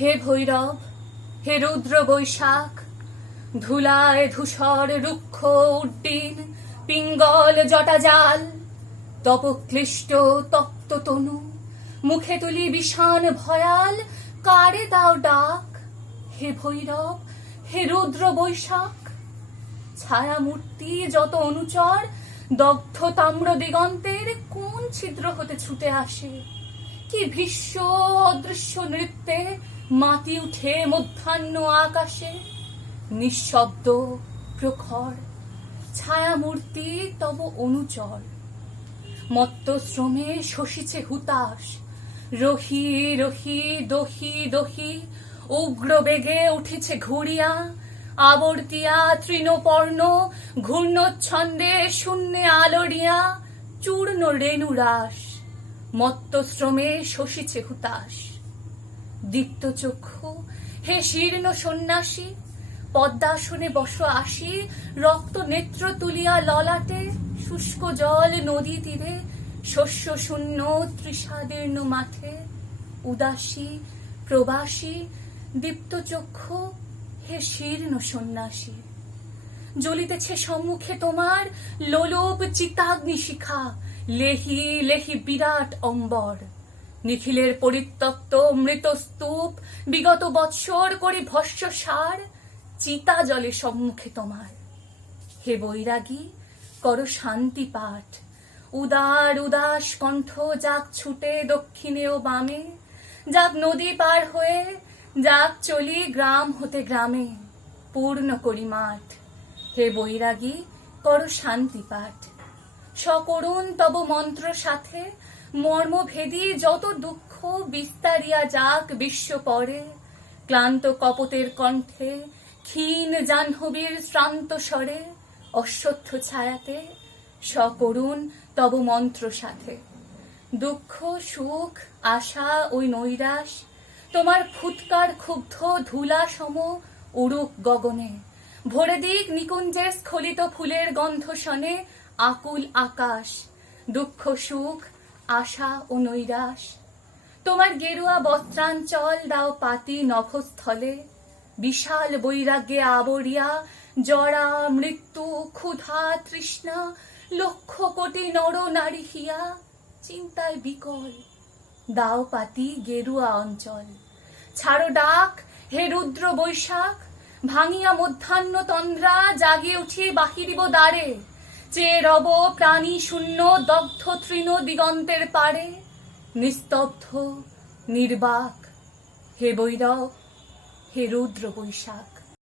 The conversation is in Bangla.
হে ভৈরব, হে রুদ্র বৈশাখ, ধুলায় ধূসর রুক্ষ উড্ডিন পিঙ্গল জটাজাল, তব ক্লিষ্ট তপ্ত তনু মুখে তুলি বিষাণ ভয়াল, কারে দাও ডাক। হে ভৈরব, হে রুদ্র বৈশাখ, ছায়া মূর্তি যত অনুচর দগ্ধ তাম্র দিগন্তের কোন ছিদ্র হতে ছুটে আসে, কি ভীষ্ম অদৃশ্য নৃত্যে মাতি উঠে মধ্যাহ্ন আকাশে। নিঃশব্দ প্রখর ছায়া মূর্তি তব অনুচর, মত্ত শ্রমে শশিছে হুতাশ, রহি রহি দহি দহি উগ্র বেগে উঠেছে ঘুরিয়া, আবর্তিয়া তৃণপর্ণ ঘূর্ণচ্ছন্দে শূন্যে আলোড়িয়া, চূর্ণ রেণুরাস মত্ত শ্রমে শশিছে হুতাশ। দীপ্ত চক্ষু হে শীর্ণ সন্ন্যাসী, পদ্মাসনে বস আসি, রক্ত নেত্র তুলিয়া ললাটে, শুষ্ক জল নদী তীরে শস্য শূন্য তৃষাদীর্ণ মাঠে, উদাসী প্রবাসী দীপ্ত চক্ষু হে শীর্ণ সন্ন্যাসী। জ্বলিতেছে সম্মুখে তোমার লোলুপ চিতাগ্নি শিখা, লেহি লেহি বিরাট অম্বর, নিখিলের পরিত্যক্ত মৃত স্তূপ বিগত বৎসর করি ভস্য সার, চিতা জলে সম্মুখে তোমার। হে বৈরাগী, করো শান্তি পাঠ, উদার উদাস কণ্ঠ যাক ছুটে দক্ষিণে ও বামে, যাক নদী পার হয়ে, যাক চলি গ্রাম হতে গ্রামে, পূর্ণ করি মাঠ। হে বৈরাগী, করো শান্তি পাঠ, সকরুণ তব মন্ত্র সাথে মর্মভেদী যত দুঃখ বিস্তারিয়া যাক বিশ্ব পরে, ক্লান্ত কপটের কণ্ঠে ক্ষীণ জাহ্নবীর শ্রান্ত স্বরে, অশ্বত্থ ছায়াতে সকরুণ তব মন্ত্র সাথে। দুঃখ সুখ আশা ওই নৈরাশ তোমার ফুৎকার ক্ষুব্ধ ধুলা সম উড়ুক গগনে, ভরে দিক নিকুঞ্জের স্খলিত ফুলের গন্ধ শনে আকুল আকাশ। দুঃখ সুখ আশা ও নৈরাশ তোমার গেরুয়া বস্ত্রাঞ্চল দাও পাতি নভস্থলে, বিশাল বৈরাগ্যে আবরিয়া জরা মৃত্যু ক্ষুধা তৃষ্ণা লক্ষ কোটি নর নারী হিয়া, চিন্তায় বিকল দাও পাতি গেরুয়া অঞ্চল। ছাড়ো ডাক হে রুদ্র বৈশাখ, ভাঙিয়া মধ্যাহ্ন তন্দ্রা জাগিয়ে উঠিয়ে বাহিরিব দ্বারে, চেয়ে রব প্রাণী শূন্য দগ্ধ তৃণ দিগন্তের পারে, নিস্তব্ধ নির্বাক। হে বৈরব, হে রুদ্র বৈশাখ।